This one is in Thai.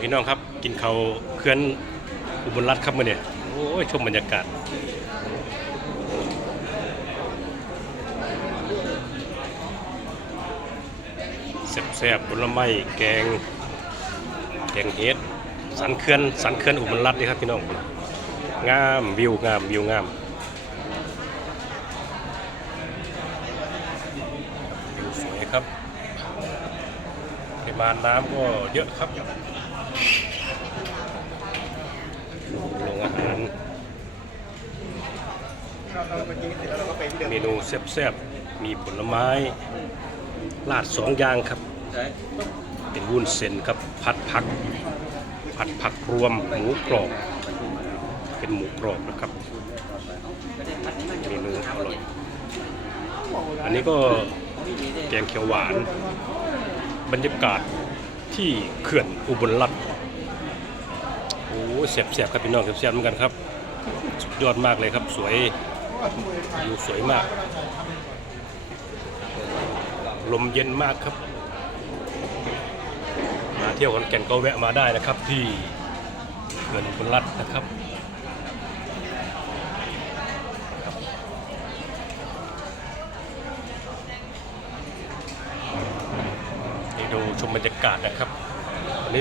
พี่น้องครับ กินเขาวเคลื่อนอุบลรัฐครับมาเนี่ยโอ้ยชมบรรยากาศแซ่บๆผลไม้แกง แกงเฮ็ดสันเขื่อนสันเขื่อนอุบลรัฐนี่ครับพี่น้องงามวิวงามวิวงามวิวสวยครับปริมาณน้ำก็เยอะครับโรงอาหาร เมนูแซ่บๆ มีผลไม้ลาดสองอย่างครับ เป็นวุ้นเส้นครับผัดผัก ผัดผักรวมหมูกรอบ เป็นหมูกรอบนะครับ เมนูอร่อย อันนี้ก็แกงเขียวหวาน บรรยากาศที่เขื่อนอุบลรัฐโอ้เสียบเสียบๆครับพี่น้องเสียบเสียบๆเหมือนกันครับ สุดยอดมากเลยครับสวย วิวสวยมาก ลมเย็นมากครับ มาเที่ยวขอนแก่นก็แวะมาได้นะครับที่เขื่อนอุรัฐนะครับดูชมบรรยากาศนะครับ